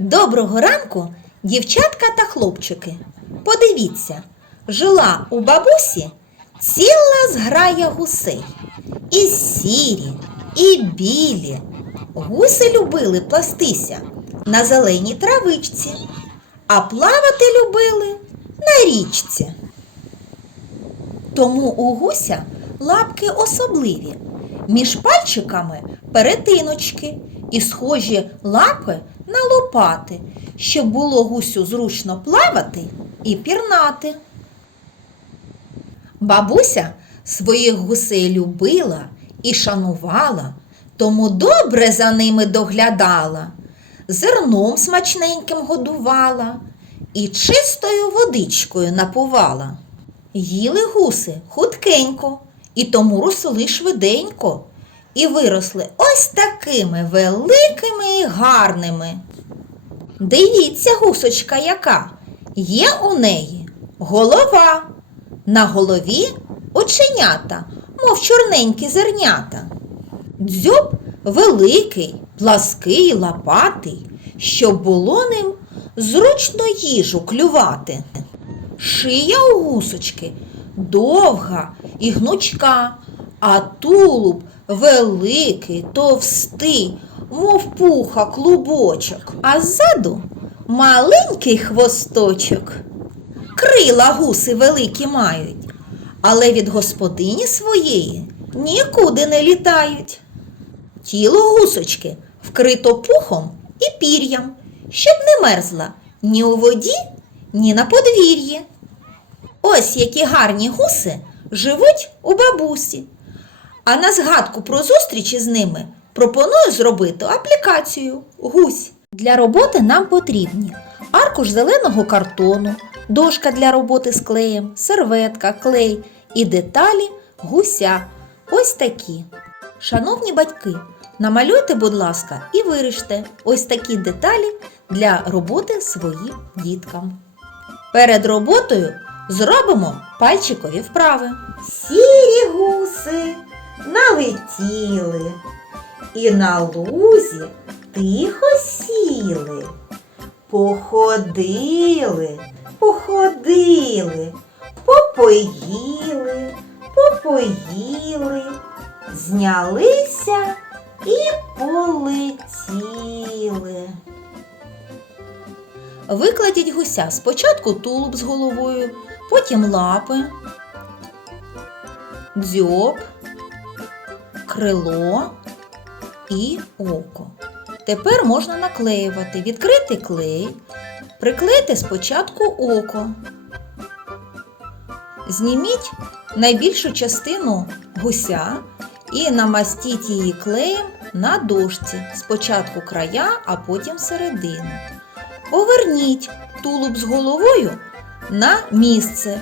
Доброго ранку, дівчатка та хлопчики. Подивіться, жила у бабусі ціла зграя гусей. І сірі, і білі. Гуси любили пластися на зеленій травичці, а плавати любили на річці. Тому у гуся лапки особливі, між пальчиками перетиночки і схожі лапи на лопати, щоб було гусю зручно плавати і пірнати. Бабуся своїх гусей любила і шанувала, тому добре за ними доглядала, зерном смачненьким годувала і чистою водичкою напувала. Їли гуси худкенько, і тому росли швиденько, і виросли ось такими великими і гарними. Дивіться, гусочка яка, є у неї голова, на голові оченята, мов чорненькі зернята. Дзьоб великий, плаский, лопатий, щоб було ним зручно їжу клювати. Шия у гусочки довга і гнучка, а тулуб великий, товстий, мов пуха клубочок, а ззаду маленький хвосточок. Крила гуси великі мають, але від господині своєї нікуди не літають. Тіло гусочки вкрито пухом і пір'ям, щоб не мерзла ні у воді, ні на подвір'ї. Ось які гарні гуси живуть у бабусі. А на згадку про зустрічі з ними пропоную зробити аплікацію Гусь. Для роботи нам потрібні аркуш зеленого картону, дошка для роботи з клеєм, серветка, клей і деталі гуся. Ось такі. Шановні батьки, намалюйте, будь ласка, і виріште ось такі деталі для роботи своїм діткам. Перед роботою зробимо пальчикові вправи. Сірі гуси налетіли і на лузі тихо сіли. Походили, походили, попоїли, попоїли, знялися і полетіли. Викладіть гуся. Спочатку тулуб з головою, потім лапи, дзьоб, крило і око. Тепер можна наклеювати, відкрити клей, приклейте спочатку око. Зніміть найбільшу частину гуся і намастіть її клеєм на дошці, спочатку края, а потім середину. Поверніть тулуб з головою на місце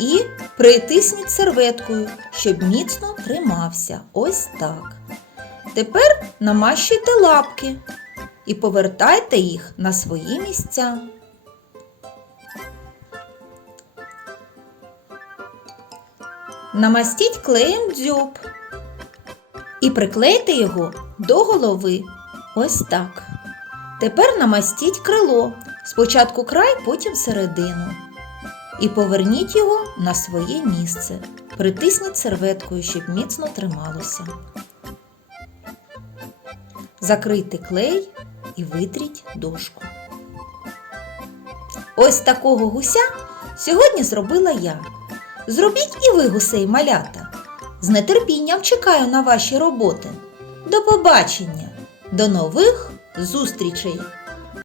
і притисніть серветкою, щоб міцно тримався. Ось так. Тепер намащуйте лапки і повертайте їх на свої місця. Намастіть клеєм дзьоб і приклейте його до голови. Ось так. Тепер намастіть крило. Спочатку край, потім середину. І поверніть його на своє місце. Притисніть серветкою, щоб міцно трималося. Закрийте клей і витріть дошку. Ось такого гуся сьогодні зробила я. Зробіть і ви гусей малята. З нетерпінням чекаю на ваші роботи. До побачення! До нових зустрічей!